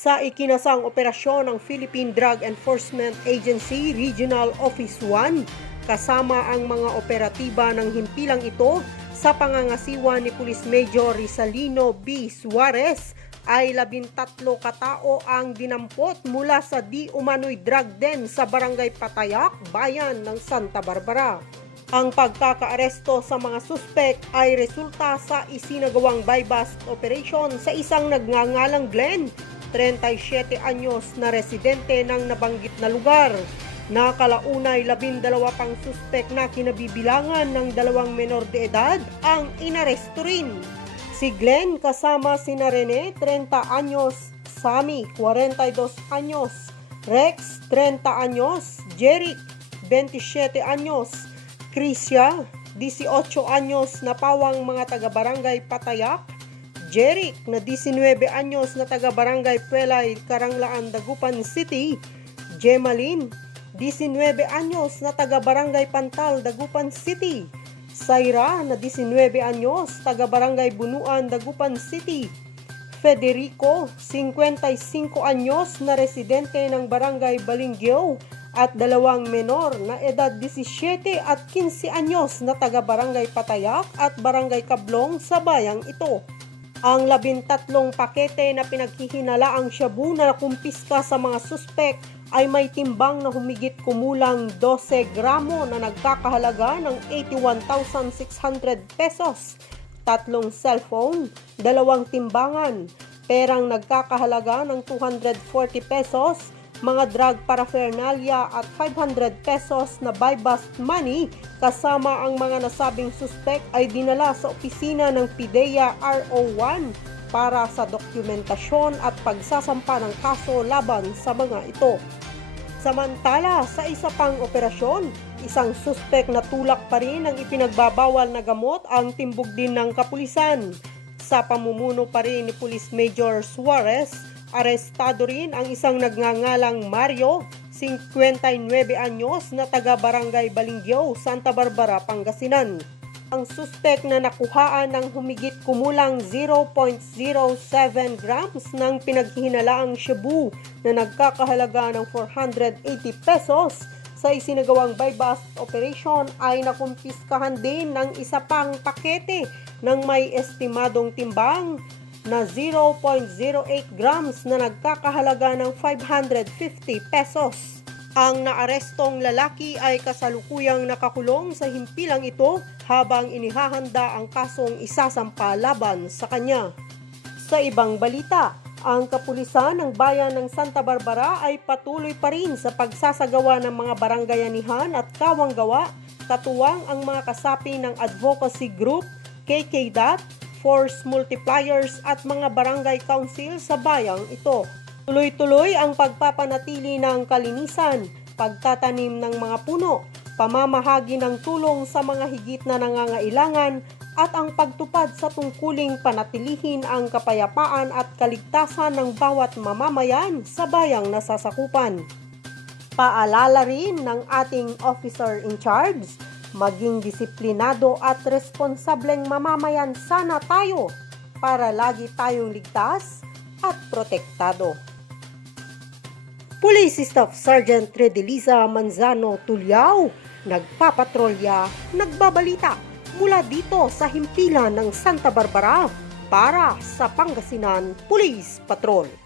Sa ikinasang operasyon ng Philippine Drug Enforcement Agency Regional Office 1, kasama ang mga operatiba ng himpilang ito sa pangangasiwa ni Police Major Rizalino B. Suarez, ay 13 katao ang dinampot mula sa di umano'y drug den sa Barangay Patayak, bayan ng Santa Barbara. Ang pagkakaaresto sa mga suspek ay resulta sa isinagawang buy-bust operation sa isang nagngangalang Glenn, 37 anyos na residente ng nabanggit na lugar. Nakalaunay 12 pang suspek na kinabibilangan ng 2 menor de edad ang inaresto rin. Si Glenn kasama sina Rene, 30 anyos, Sammy, 42 anyos, Rex, 30 anyos, Jeric, 27 anyos, Krisya, 18 anyos na pawang mga taga-barangay Patayak, Jeric na 19 anyos na taga-barangay Puelay, Karanglaan, Dagupan City, Gemaline, 19 anyos na taga-barangay Pantal, Dagupan City, Saira na 19 anyos, taga-barangay Bunuan, Dagupan City, Federico, 55 anyos na residente ng barangay Balinggao, at 2 menor na edad 17 at 15 anyos na taga-barangay Patayak at barangay Kablong sa bayang ito. Ang 13 pakete na pinaghihinalaang shabu na kumpiska sa mga suspek ay may timbang na humigit kumulang 12 gramo na nagkakahalaga ng 81,600 pesos, 3 cellphone, 2 timbangan, perang nagkakahalaga ng 240 pesos, mga drug paraphernalia at 500 pesos na buy-bust money kasama ang mga nasabing suspek ay dinala sa opisina ng PDEA RO1 para sa dokumentasyon at pagsasampa ng kaso laban sa mga ito. Samantala, sa isa pang operasyon, isang suspek na tulak pa rin ang ipinagbabawal na gamot ang timbog din ng kapulisan. Sa pamumuno pa rin ni Police Major Suarez, arestado rin ang isang nagngangalang Mario, 59 anyos na taga-barangay Balinggao, Santa Barbara, Pangasinan. Ang suspek na nakuhaan ng humigit kumulang 0.07 grams ng pinaghihinalaang shabu na nagkakahalaga ng 480 pesos sa isinagawang buy-bust operation ay nakumpiskahan din ng isa pang pakete ng may estimadong timbang na 0.08 grams na nagkakahalaga ng 550 pesos. Ang naarestong lalaki ay kasalukuyang nakakulong sa himpilang ito habang inihahanda ang kasong isasampa laban sa kanya. Sa ibang balita, ang kapulisan ng bayan ng Santa Barbara ay patuloy pa rin sa pagsasagawa ng mga barangayanihan at kawanggawa, katuwang ang mga kasapi ng advocacy group, KKDAT, force multipliers at mga barangay council sa bayang ito. Tuloy-tuloy ang pagpapanatili ng kalinisan, pagtatanim ng mga puno, pamamahagi ng tulong sa mga higit na nangangailangan at ang pagtupad sa tungkuling panatilihin ang kapayapaan at kaligtasan ng bawat mamamayan sa bayang nasasakupan. Paalala rin ng ating officer in charge, maging disiplinado at responsableng mamamayan sana tayo para lagi tayong ligtas at protektado. Police Staff Sergeant Redeliza Manzano Tulyao, nagpapatrolya, nagbabalita mula dito sa himpilan ng Santa Barbara para sa Pangasinan Pulis Patrol.